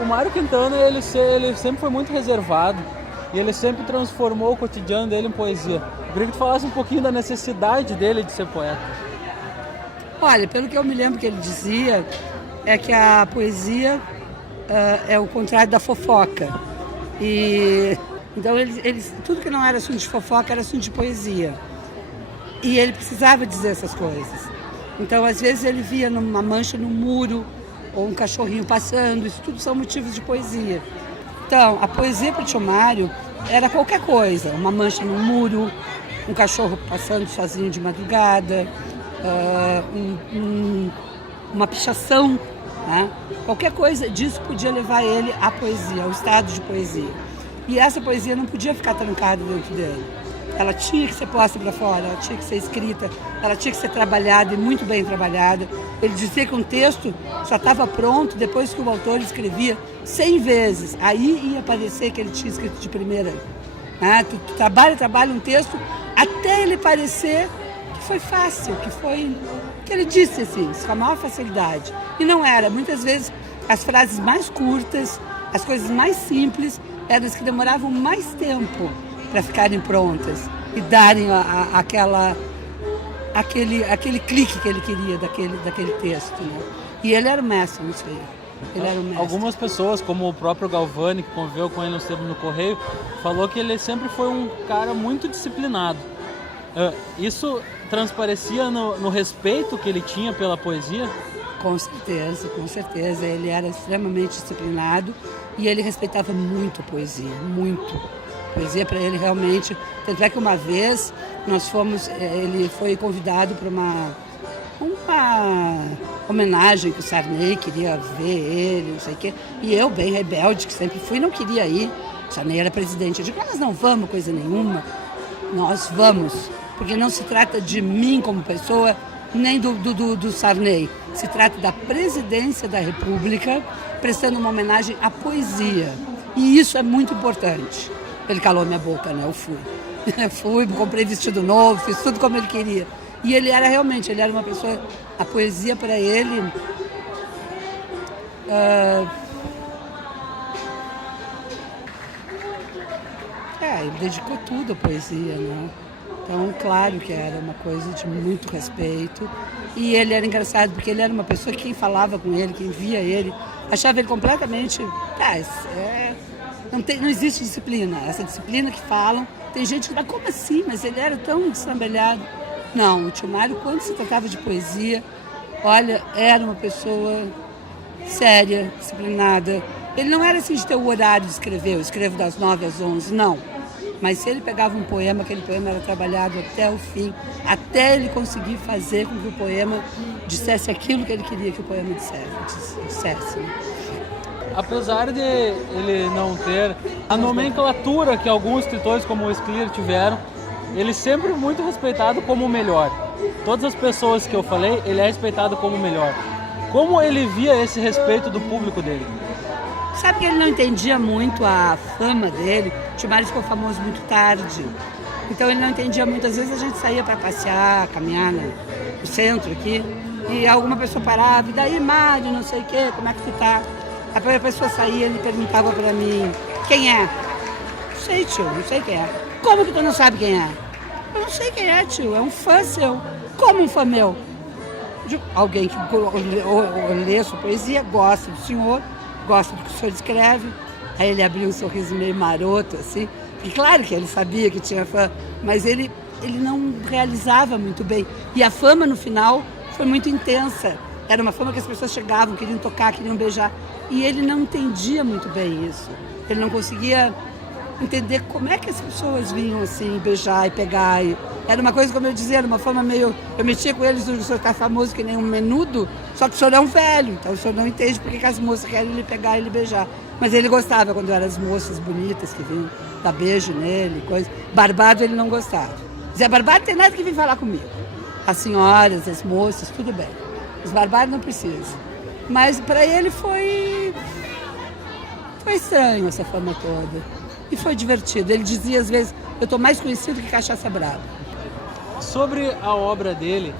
O Mário Quintana, ele sempre foi muito reservado e ele sempre transformou o cotidiano dele em poesia. Eu queria que tu falasse um pouquinho da necessidade dele de ser poeta. Olha, pelo que eu me lembro que ele dizia, é que a poesia é o contrário da fofoca. E então tudo que não era assunto de fofoca era assunto de poesia. E ele precisava dizer essas coisas. Então, às vezes, ele via uma mancha no muro, ou um cachorrinho passando, isso tudo são motivos de poesia. Então, a poesia para o tio Mário era qualquer coisa, uma mancha no muro, um cachorro passando sozinho de madrugada, uma pichação, né? Qualquer coisa disso podia levar ele à poesia, ao estado de poesia. E essa poesia não podia ficar trancada dentro dele. Ela tinha que ser posta para fora, ela tinha que ser escrita, ela tinha que ser trabalhada e muito bem trabalhada. Ele dizia que um texto só estava pronto depois que o autor escrevia 100 vezes. Aí ia parecer que ele tinha escrito de primeira. Né? Tu trabalha um texto até ele parecer que foi fácil, que ele disse assim, com a maior facilidade. E não era. Muitas vezes as frases mais curtas, as coisas mais simples, eram as que demoravam mais tempo para ficarem prontas e darem aquele clique que ele queria daquele texto, né? E ele era o mestre nisso aí. Ele era o mestre. Algumas pessoas, como o próprio Galvani, que conviveu com ele no tempo no Correio, falou que ele sempre foi um cara muito disciplinado. Isso transparecia no respeito que ele tinha pela poesia? Com certeza, com certeza. Ele era extremamente disciplinado e ele respeitava muito a poesia, muito. Poesia para ele realmente, tanto é que uma vez ele foi convidado para uma homenagem que o Sarney queria ver ele, não sei o quê, e eu, bem rebelde, que sempre fui, não queria ir. O Sarney era presidente, eu digo, nós não vamos coisa nenhuma, nós vamos, porque não se trata de mim como pessoa, nem do Sarney, se trata da presidência da República prestando uma homenagem à poesia, e isso é muito importante. Ele calou minha boca, né? Eu fui, comprei vestido novo, fiz tudo como ele queria. E ele era uma pessoa, a poesia para ele, ele dedicou tudo à poesia, né? Então, claro que era uma coisa de muito respeito. E ele era engraçado, porque ele era uma pessoa que quem falava com ele, quem via ele, achava ele completamente... Não existe disciplina. Essa disciplina que falam, tem gente que fala, como assim? Mas ele era tão destrambelhado. Não, o tio Mário, quando se tratava de poesia, olha, era uma pessoa séria, disciplinada. Ele não era assim de ter o horário de escrever, eu escrevo das 9 às 11, não. Mas se ele pegava um poema, aquele poema era trabalhado até o fim, até ele conseguir fazer com que o poema dissesse aquilo que ele queria que o poema dissesse. Apesar de ele não ter a nomenclatura que alguns escritores como o Scler tiveram, ele sempre muito respeitado como o melhor. Todas as pessoas que eu falei, ele é respeitado como o melhor. Como ele via esse respeito do público dele? Sabe que ele não entendia muito a fama dele? O tio Mário ficou famoso muito tarde. Então ele não entendia muito. Às vezes a gente saía para passear, caminhar no centro aqui, e alguma pessoa parava, e daí, Mário, não sei o quê, como é que tu tá? A primeira pessoa saía, ele perguntava para mim, quem é? Não sei, tio, não sei quem é. Como que tu não sabe quem é? Eu não sei quem é, tio, é um fã seu. Como um fã meu? Alguém que lê sua poesia, gosta do senhor, gosta do que o senhor escreve. Aí ele abriu um sorriso meio maroto, assim. E claro que ele sabia que tinha fã, mas ele não realizava muito bem. E a fama, no final, foi muito intensa. Era uma fama que as pessoas chegavam, queriam tocar, queriam beijar. E ele não entendia muito bem isso. Ele não conseguia entender como é que as pessoas vinham assim, beijar e pegar. Era uma coisa, como eu dizia, era uma fama meio... Eu mexia com eles, o senhor está famoso que nem um menudo, só que o senhor é um velho, então o senhor não entende porque que as moças querem lhe pegar e lhe beijar. Mas ele gostava quando eram as moças bonitas que vinham dar beijo nele, coisa. Barbado ele não gostava. Zé Barbado tem nada que vir falar comigo. As senhoras, as moças, tudo bem. Os barbados não precisam. Mas para ele foi estranho essa fama toda. E foi divertido. Ele dizia às vezes, eu estou mais conhecido que Cachaça Brava. Sobre a obra dele,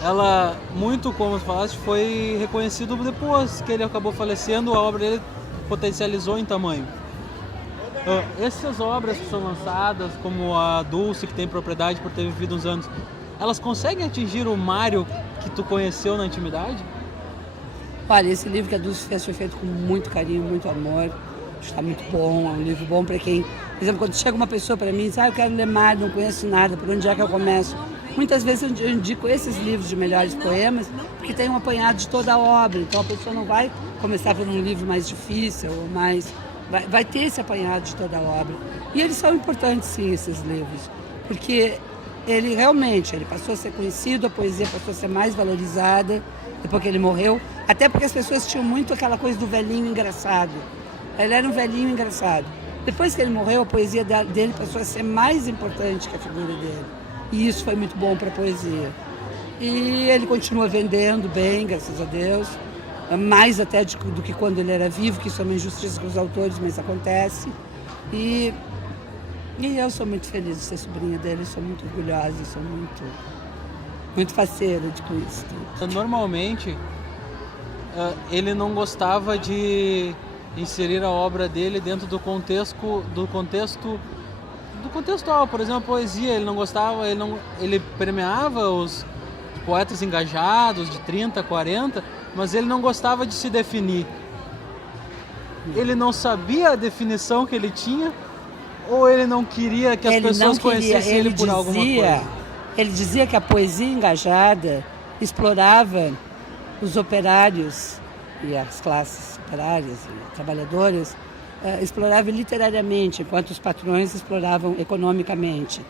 ela, muito como falaste, foi reconhecido depois que ele acabou falecendo. A obra dele potencializou em tamanho. Essas obras que são lançadas, como a Dulce, que tem propriedade por ter vivido uns anos, elas conseguem atingir o Mário que tu conheceu na intimidade? Olha, esse livro que a Dulce fez foi feito com muito carinho, muito amor. Está muito bom, é um livro bom para quem... Por exemplo, quando chega uma pessoa para mim e diz, eu quero ler Mário, não conheço nada, por onde é que eu começo? Muitas vezes eu indico esses livros de melhores poemas, porque tem um apanhado de toda a obra, então a pessoa não vai começar por um livro mais difícil, ou mais... Vai ter esse apanhado de toda a obra. E eles são importantes, sim, esses livros, porque ele passou a ser conhecido, a poesia passou a ser mais valorizada depois que ele morreu, até porque as pessoas tinham muito aquela coisa do velhinho engraçado. Ele era um velhinho engraçado. Depois que ele morreu, a poesia dele passou a ser mais importante que a figura dele. E isso foi muito bom para a poesia. E ele continua vendendo bem, graças a Deus, mais até do que quando ele era vivo, que isso é uma injustiça com os autores, mas acontece. E eu sou muito feliz de ser sobrinha dele, sou muito orgulhosa, sou muito faceira com isso tudo. Normalmente, ele não gostava de inserir a obra dele dentro do contexto contextual, por exemplo, a poesia. Ele não gostava, ele premiava os poetas engajados de 30, 40, mas ele não gostava de se definir. Ele não sabia a definição que ele tinha, ou ele não queria que as pessoas conhecessem ele por alguma coisa? Ele dizia que a poesia engajada explorava os operários e as classes operárias e trabalhadoras, explorava literariamente, enquanto os patrões exploravam economicamente.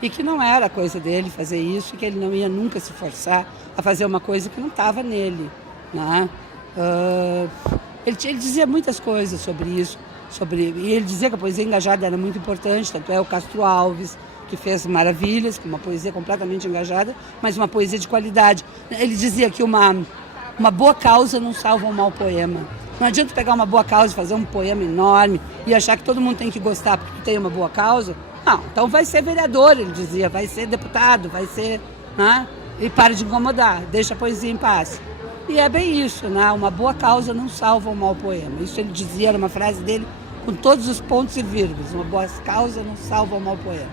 E que não era coisa dele fazer isso, e que ele não ia nunca se forçar a fazer uma coisa que não estava nele. Né? Ele dizia muitas coisas sobre isso, e ele dizia que a poesia engajada era muito importante, tanto é o Castro Alves, que fez maravilhas, com uma poesia completamente engajada, mas uma poesia de qualidade. Ele dizia que uma boa causa não salva um mau poema. Não adianta pegar uma boa causa e fazer um poema enorme e achar que todo mundo tem que gostar porque tem uma boa causa. Não, então vai ser vereador, ele dizia, vai ser deputado, vai ser... Né? E para de incomodar, deixa a poesia em paz. E é bem isso, né? Uma boa causa não salva um mau poema. Isso ele dizia, era uma frase dele com todos os pontos e vírgulas. Uma boa causa não salva um mau poema.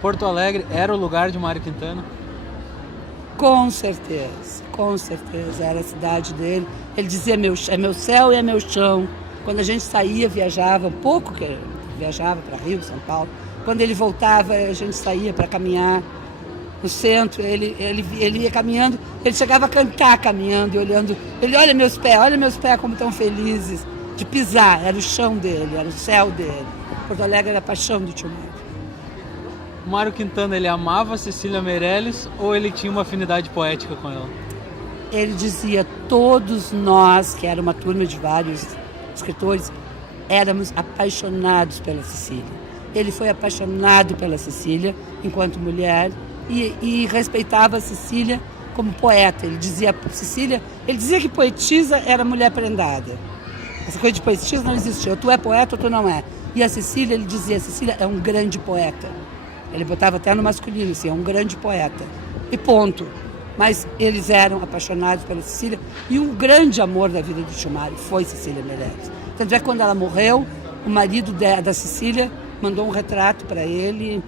Porto Alegre era o lugar de Mário Quintana? Com certeza, era a cidade dele. Ele dizia, é meu céu e é meu chão. Quando a gente saía, viajava, um pouco que viajava para Rio, São Paulo. Quando ele voltava, a gente saía para caminhar no centro. Ele ia caminhando, ele chegava a cantar caminhando e olhando. Ele, olha meus pés como estão felizes de pisar. Era o chão dele, era o céu dele. Porto Alegre era a paixão do tio Mário. O Mário Quintana, ele amava Cecília Meirelles ou ele tinha uma afinidade poética com ela? Ele dizia, todos nós, que era uma turma de vários escritores, éramos apaixonados pela Cecília. Ele foi apaixonado pela Cecília enquanto mulher e respeitava a Cecília como poeta. Ele dizia que poetisa era mulher prendada. Essa coisa de poetisa não existia. Ou tu é poeta ou tu não é. E a Cecília, ele dizia, Cecília é um grande poeta. Ele botava até no masculino, assim, é um grande poeta. E ponto. Mas eles eram apaixonados pela Cecília e um grande amor da vida do tio Mário foi Cecília Meirelles. Tanto é que quando ela morreu, o marido da Cecília mandou um retrato para ele,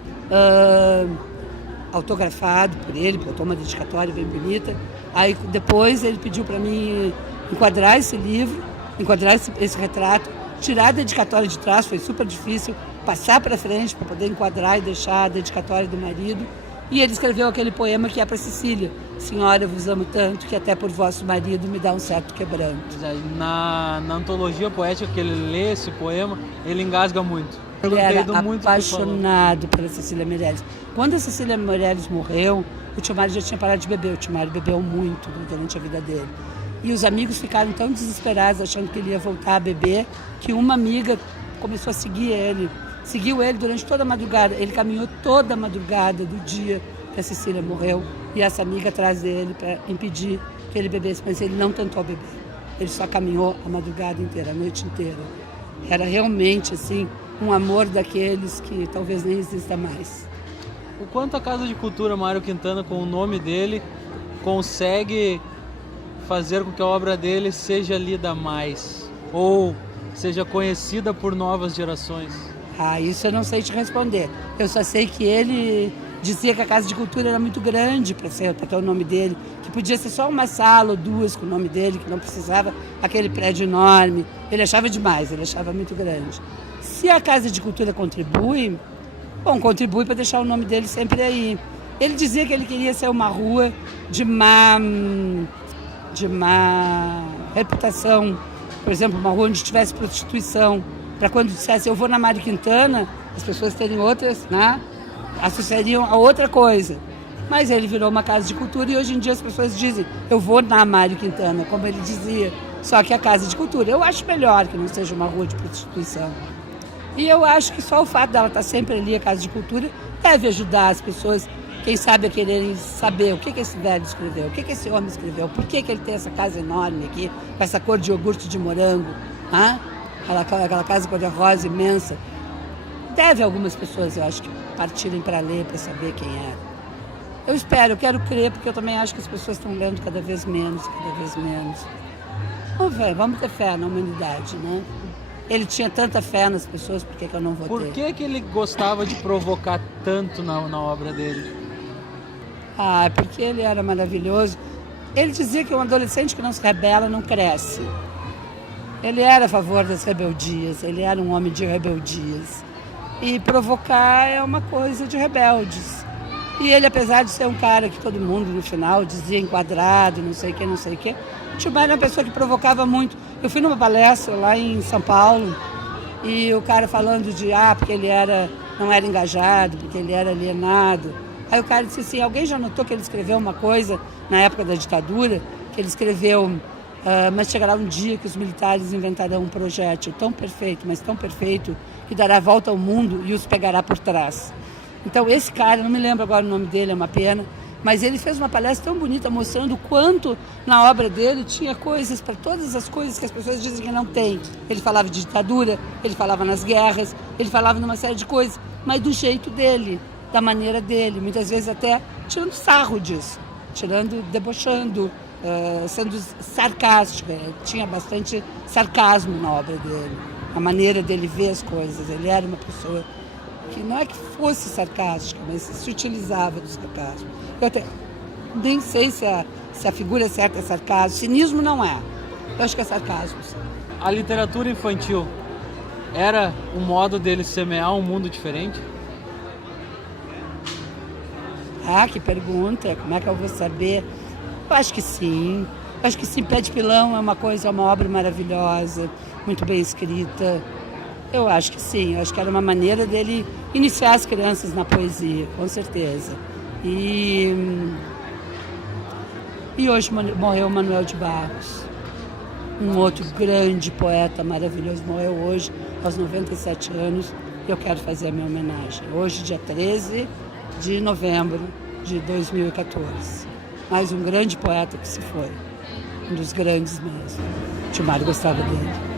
autografado por ele, botou uma dedicatória bem bonita. Aí depois ele pediu para mim enquadrar esse livro, enquadrar esse retrato, tirar a dedicatória de trás, foi super difícil, passar para frente para poder enquadrar e deixar a dedicatória do marido. E ele escreveu aquele poema que é para Cecília. Senhora, eu vos amo tanto que até por vosso marido me dá um certo quebranto. Na antologia poética que ele lê esse poema, ele engasga muito. Ele era apaixonado pela Cecília Meirelles. Quando a Cecília Meirelles morreu, o tio Mário já tinha parado de beber. O tio Mário bebeu muito durante a vida dele. E os amigos ficaram tão desesperados, achando que ele ia voltar a beber, que uma amiga começou a seguir ele. Seguiu ele durante toda a madrugada. Ele caminhou toda a madrugada do dia que a Cecília morreu. E essa amiga atrás dele para impedir que ele bebesse. Mas ele não tentou beber. Ele só caminhou a madrugada inteira, a noite inteira. Era realmente, assim, um amor daqueles que talvez nem exista mais. O quanto a Casa de Cultura Mário Quintana, com o nome dele, consegue fazer com que a obra dele seja lida mais? Ou seja conhecida por novas gerações? Ah, isso eu não sei te responder. Eu só sei que ele dizia que a Casa de Cultura era muito grande para ter o nome dele, que podia ser só uma sala ou duas com o nome dele, que não precisava aquele prédio enorme. Ele achava demais, ele achava muito grande. Se a Casa de Cultura contribui, bom, contribui para deixar o nome dele sempre aí. Ele dizia que ele queria ser uma rua de má reputação, por exemplo, uma rua onde tivesse prostituição, para quando dissesse eu vou na Mário Quintana, as pessoas terem outras, né, associariam a outra coisa. Mas ele virou uma casa de cultura e hoje em dia as pessoas dizem eu vou na Mário Quintana, como ele dizia, só que a casa de cultura. Eu acho melhor que não seja uma rua de prostituição. E eu acho que só o fato dela estar sempre ali, a casa de cultura, deve ajudar as pessoas, quem sabe, a quererem saber o que esse velho escreveu, o que esse homem escreveu, por que ele tem essa casa enorme aqui, com essa cor de iogurte de morango, né? Aquela casa cor-de-rosa imensa. Deve algumas pessoas, eu acho, que partirem para ler, para saber quem era. Eu espero, eu quero crer, porque eu também acho que as pessoas estão lendo cada vez menos. Vamos ver, vamos ter fé na humanidade, né? Ele tinha tanta fé nas pessoas, por que eu não vou ter? Por que ele gostava de provocar tanto na obra dele? Ah, porque ele era maravilhoso. Ele dizia que um adolescente que não se rebela não cresce. Ele era a favor das rebeldias, ele era um homem de rebeldias. E provocar é uma coisa de rebeldes. E ele, apesar de ser um cara que todo mundo, no final, dizia enquadrado, não sei o quê, Tio Mário era uma pessoa que provocava muito. Eu fui numa palestra lá em São Paulo e o cara falando de, porque ele não era engajado, porque ele era alienado. Aí o cara disse assim, alguém já notou que ele escreveu uma coisa na época da ditadura? Que ele escreveu, mas chegará um dia que os militares inventarão um projétil tão perfeito, mas tão perfeito, que dará a volta ao mundo e os pegará por trás. Então esse cara, não me lembro agora o nome dele, é uma pena, mas ele fez uma palestra tão bonita mostrando o quanto na obra dele tinha coisas para todas as coisas que as pessoas dizem que não tem. Ele falava de ditadura, ele falava nas guerras, ele falava numa série de coisas, mas do jeito dele, da maneira dele, muitas vezes até tirando sarro disso, debochando, sendo sarcástico. Tinha bastante sarcasmo na obra dele, a maneira dele ver as coisas. Ele era uma pessoa que não é que fosse sarcástica, mas se utilizava do sarcasmo. Eu até nem sei se a figura certa é sarcasmo. Cinismo não é. Eu acho que é sarcasmo. A literatura infantil era um modo dele semear um mundo diferente? Que pergunta. Como é que eu vou saber? Eu acho que sim. Eu acho que sim. Pé de Pilão é uma obra maravilhosa, muito bem escrita. Eu acho que sim, eu acho que era uma maneira dele iniciar as crianças na poesia, com certeza. E hoje morreu Manuel de Barros, um outro grande poeta maravilhoso, morreu hoje, aos 97 anos, e eu quero fazer a minha homenagem. Hoje, dia 13 de novembro de 2014. Mais um grande poeta que se foi, um dos grandes mesmo. Tio Mário gostava dele.